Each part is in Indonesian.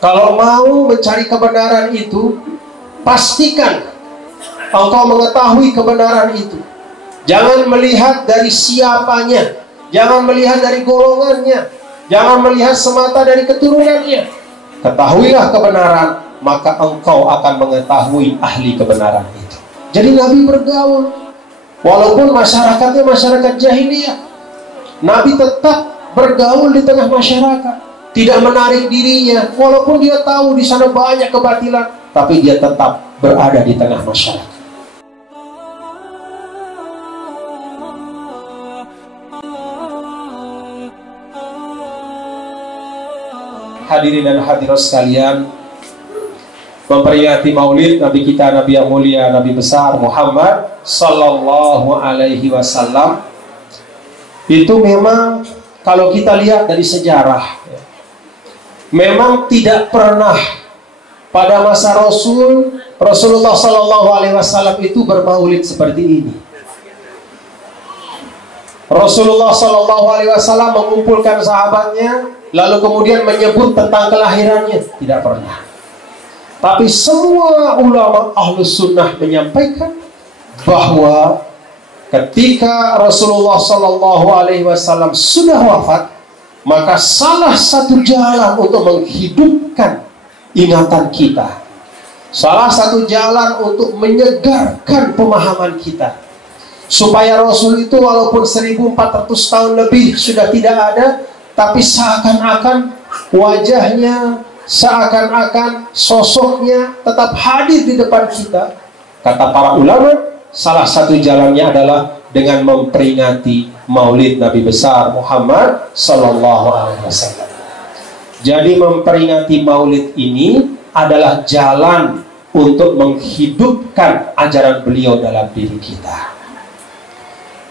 Kalau mau mencari kebenaran itu, pastikan engkau mengetahui kebenaran itu. Jangan melihat dari siapanya, jangan melihat dari golongannya, jangan melihat semata dari keturunannya. Ketahuilah kebenaran, maka engkau akan mengetahui ahli kebenaran itu. Jadi Nabi bergaul, walaupun masyarakatnya masyarakat jahiliyah, Nabi tetap bergaul di tengah masyarakat, tidak menarik dirinya, walaupun dia tahu di sana banyak kebatilan, tapi dia tetap berada di tengah masyarakat. Hadirin dan hadirat sekalian, memperingati maulid Nabi kita, Nabi yang mulia, Nabi besar Muhammad Sallallahu Alaihi Wasallam, itu memang kalau kita lihat dari sejarah, memang tidak pernah pada masa Rasulullah Sallallahu Alaihi Wasallam itu bermaulid seperti ini. Rasulullah Sallallahu Alaihi Wasallam mengumpulkan sahabatnya, lalu kemudian menyebut tentang kelahirannya, tidak pernah. Tapi semua ulama Ahlus Sunnah menyampaikan bahwa ketika Rasulullah Sallallahu Alaihi Wasallam sudah wafat, maka salah satu jalan untuk menghidupkan ingatan kita, salah satu jalan untuk menyegarkan pemahaman kita, supaya Rasul itu walaupun 1400 tahun lebih sudah tidak ada, tapi seakan-akan wajahnya, seakan-akan sosoknya tetap hadir di depan kita. Kata para ulama, salah satu jalannya adalah dengan memperingati maulid Nabi besar Muhammad Sallallahu Alaihi Wasallam. Jadi memperingati maulid ini adalah jalan untuk menghidupkan ajaran beliau dalam diri kita.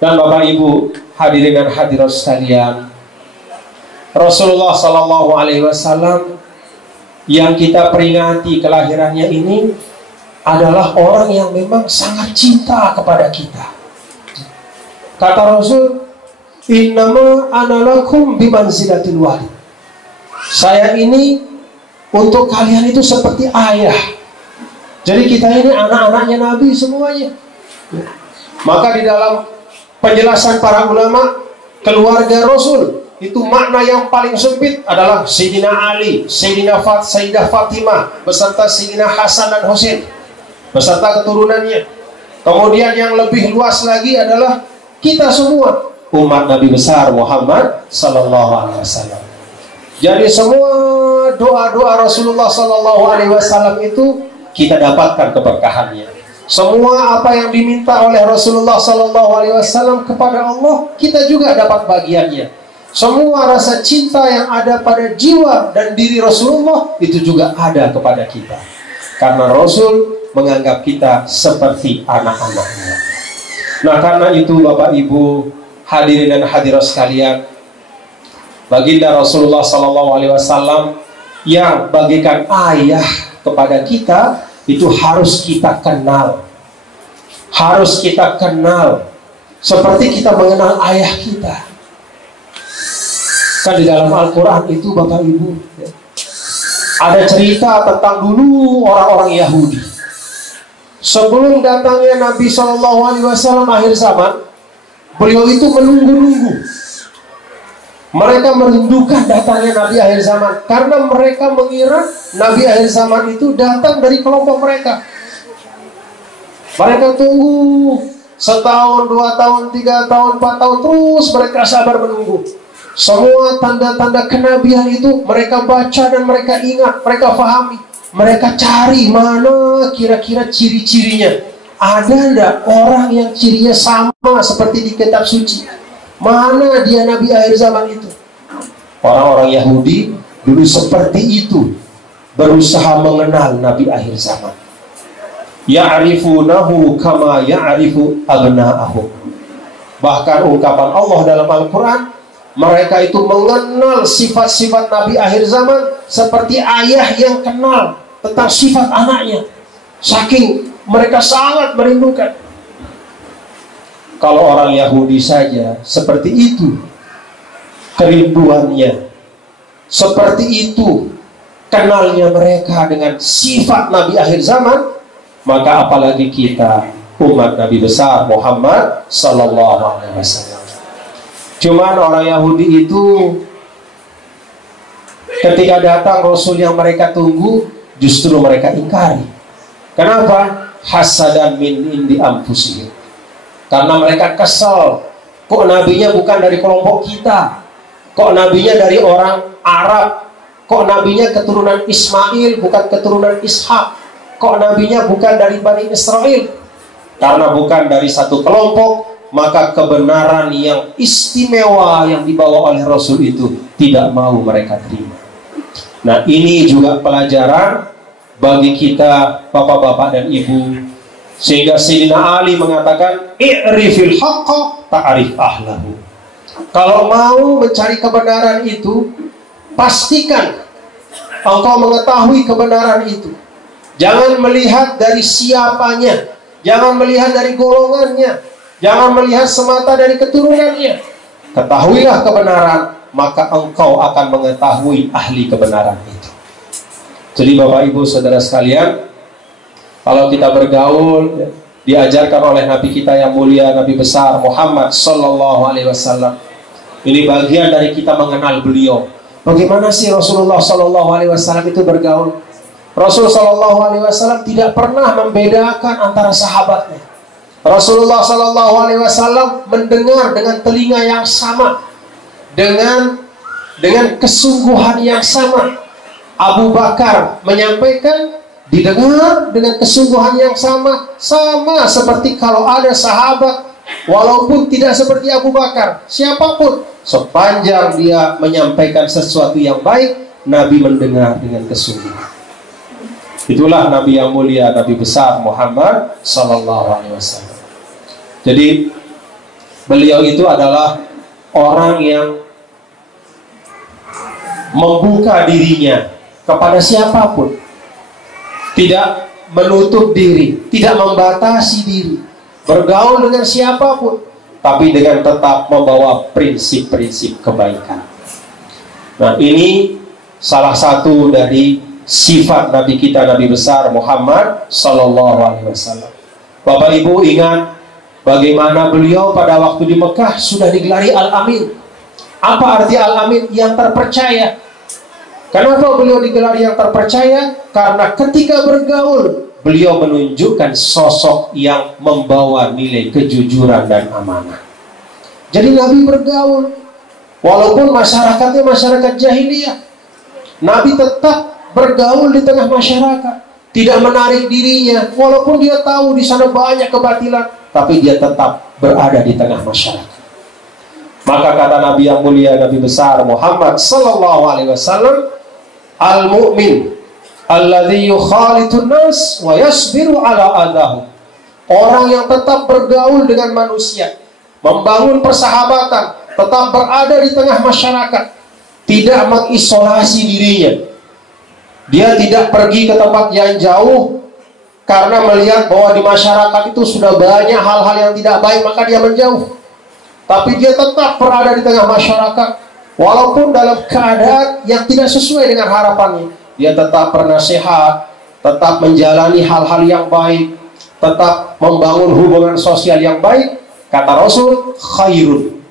Dan Bapak Ibu hadirin dan hadirat sekalian, Rasulullah Sallallahu Alaihi Wasallam yang kita peringati kelahirannya ini adalah orang yang memang sangat cinta kepada kita. Kata Rasul, innama analakum bimanzilatil walid. Saya ini untuk kalian itu seperti ayah. Jadi kita ini anak-anaknya Nabi semuanya. Maka di dalam penjelasan para ulama, keluarga Rasul itu makna yang paling sempit adalah Sayyidina Ali, Sayyidah Fatimah beserta Sayyidina Hasan dan Husain beserta keturunannya. Kemudian yang lebih luas lagi adalah kita semua, umat Nabi besar Muhammad Sallallahu Alaihi Wasallam. Jadi semua doa-doa Rasulullah Sallallahu Alaihi Wasallam itu kita dapatkan keberkahannya. Semua apa yang diminta oleh Rasulullah Sallallahu Alaihi Wasallam kepada Allah, kita juga dapat bagiannya. Semua rasa cinta yang ada pada jiwa dan diri Rasulullah itu juga ada kepada kita, karena Rasul menganggap kita seperti anak-anaknya. Nah, karena itu Bapak Ibu hadirin dan hadirat sekalian, baginda Rasulullah Sallallahu Alaihi Wasallam yang bagikan ayah kepada kita itu harus kita kenal. Harus kita kenal seperti kita mengenal ayah kita. Kan di dalam Al-Quran itu Bapak Ibu ada cerita tentang dulu orang-orang Yahudi. Sebelum datangnya Nabi Shallallahu Alaihi Wasallam akhir zaman, beliau itu menunggu-nunggu. Mereka merindukan datangnya Nabi akhir zaman, karena mereka mengira Nabi akhir zaman itu datang dari kelompok mereka. Mereka tunggu setahun, 2 tahun, 3 tahun, 4 tahun, terus mereka sabar menunggu. Semua tanda-tanda kenabian itu mereka baca dan mereka ingat, mereka pahami. Mereka cari mana kira-kira ciri-cirinya. Ada enggak orang yang cirinya sama seperti di kitab suci? Mana dia Nabi akhir zaman itu? Orang-orang Yahudi dulu seperti itu, berusaha mengenal Nabi akhir zaman. Ya'rifunahu kama ya'rifu abna'ahum. Bahkan ungkapan Allah dalam Al-Quran, mereka itu mengenal sifat-sifat Nabi akhir zaman seperti ayah yang kenal tentang sifat anaknya. Saking mereka sangat merindukan. Kalau orang Yahudi saja seperti itu kerinduannya, seperti itu kenalnya mereka dengan sifat Nabi akhir zaman, maka apalagi kita umat Nabi besar Muhammad sallallahu alaihi wasallam. Cuman orang Yahudi itu ketika datang Rasul yang mereka tunggu, justru mereka ingkari. Kenapa? Hasadan min indi anfusihim. Karena mereka kesal, kok nabinya bukan dari kelompok kita, kok nabinya dari orang Arab, kok nabinya keturunan Ismail bukan keturunan Ishak, kok nabinya bukan dari Bani Israel. Karena bukan dari satu kelompok, maka kebenaran yang istimewa yang dibawa oleh Rasul itu tidak mau mereka terima. Nah, ini juga pelajaran bagi kita bapak-bapak dan ibu, sehingga Sayyidina Ali mengatakan i'rifil haqqa ta'rif ahlahu. Kalau mau mencari kebenaran itu, pastikan engkau mengetahui kebenaran itu. Jangan melihat dari siapanya, jangan melihat dari golongannya, jangan melihat semata dari keturunannya. Ketahuilah kebenaran, maka engkau akan mengetahui ahli kebenaran itu. Jadi Bapak Ibu Saudara sekalian, kalau kita bergaul, diajarkan oleh Nabi kita yang mulia, Nabi besar Muhammad sallallahu alaihi wasallam. Ini bagian dari kita mengenal beliau. Bagaimana sih Rasulullah sallallahu alaihi wasallam itu bergaul? Rasul sallallahu alaihi wasallam tidak pernah membedakan antara sahabatnya. Rasulullah sallallahu alaihi wasallam mendengar dengan telinga yang sama, dengan kesungguhan yang sama. Abu Bakar menyampaikan, didengar dengan kesungguhan yang sama seperti kalau ada sahabat, walaupun tidak seperti Abu Bakar, siapapun, sepanjang dia menyampaikan sesuatu yang baik, Nabi mendengar dengan kesungguhan. Itulah Nabi yang mulia, Nabi besar Muhammad sallallahu alaihi wasallam. Jadi beliau itu adalah orang yang membuka dirinya kepada siapapun, tidak menutup diri, tidak membatasi diri, bergaul dengan siapapun, tapi dengan tetap membawa prinsip-prinsip kebaikan. Nah, ini salah satu dari sifat Nabi kita, Nabi besar Muhammad sallallahu alaihi wasallam. Bapak Ibu ingat bagaimana beliau pada waktu di Mekah sudah digelari Al-Amin. Apa arti Al-Amin? Yang terpercaya. Kenapa beliau digelari yang terpercaya? Karena ketika bergaul, beliau menunjukkan sosok yang membawa nilai kejujuran dan amanah. Jadi Nabi bergaul, walaupun masyarakatnya masyarakat jahiliyah, Nabi tetap bergaul di tengah masyarakat, tidak menarik dirinya, walaupun dia tahu di sana banyak kebatilan, tapi dia tetap berada di tengah masyarakat. Maka kata Nabi yang mulia, Nabi besar Muhammad sallallahu alaihi wasallam, al-mu'min alladzi yukhalitun nas wa yasbiru ala adahu. Orang yang tetap bergaul dengan manusia, membangun persahabatan, tetap berada di tengah masyarakat, tidak mengisolasi dirinya. Dia tidak pergi ke tempat yang jauh karena melihat bahwa di masyarakat itu sudah banyak hal-hal yang tidak baik, maka dia menjauh. Tapi dia tetap berada di tengah masyarakat, walaupun dalam keadaan yang tidak sesuai dengan harapannya. Dia tetap bernasihat, tetap menjalani hal-hal yang baik, tetap membangun hubungan sosial yang baik. Kata Rasul, khairun,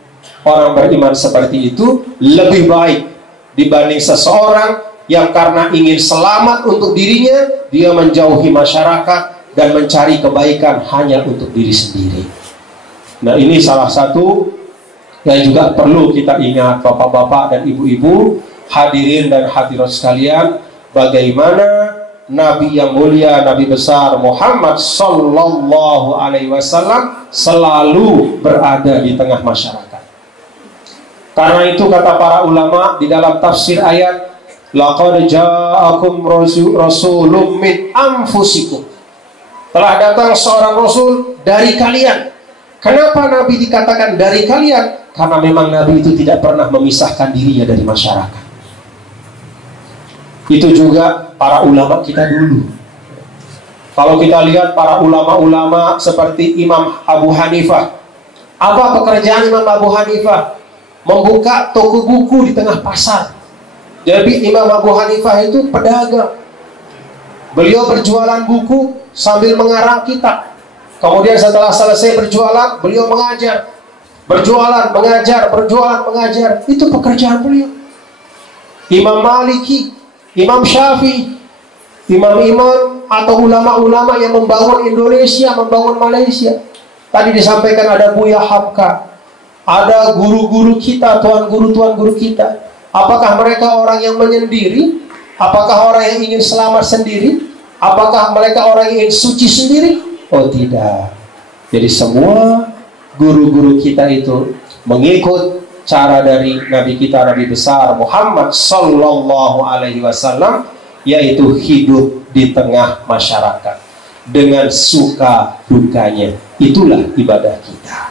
orang beriman seperti itu lebih baik dibanding seseorang yang karena ingin selamat untuk dirinya, dia menjauhi masyarakat dan mencari kebaikan hanya untuk diri sendiri. Nah, ini salah satu yang juga perlu kita ingat, bapak-bapak dan ibu-ibu, hadirin dan hadirat sekalian, bagaimana Nabi yang mulia, Nabi besar Muhammad sallallahu alaihi wasallam selalu berada di tengah masyarakat. Karena itu kata para ulama di dalam tafsir ayat, laqad ja'akum rasulun min anfusikum. Telah datang seorang rasul dari kalian. Kenapa Nabi dikatakan dari kalian? Karena memang Nabi itu tidak pernah memisahkan dirinya dari masyarakat. Itu juga para ulama kita dulu. Kalau kita lihat para ulama-ulama seperti Imam Abu Hanifah. Apa pekerjaan Imam Abu Hanifah? Membuka toko buku di tengah pasar. Jadi Imam Abu Hanifah itu pedagang. Beliau berjualan buku sambil mengarang kitab. Kemudian setelah selesai berjualan, beliau mengajar. Berjualan, mengajar, berjualan, mengajar. Itu pekerjaan beliau. Imam Maliki, Imam Syafi'i, imam-imam atau ulama-ulama yang membangun Indonesia, membangun Malaysia. Tadi disampaikan ada Buya Hamka, ada guru-guru kita, tuan guru kita. Apakah mereka orang yang menyendiri? Apakah orang yang ingin selamat sendiri? Apakah mereka orang yang ingin suci sendiri? Oh tidak. Jadi semua guru-guru kita itu mengikut cara dari Nabi kita, Nabi besar Muhammad Sallallahu Alaihi Wasallam, yaitu hidup di tengah masyarakat dengan suka dukanya. Itulah ibadah kita.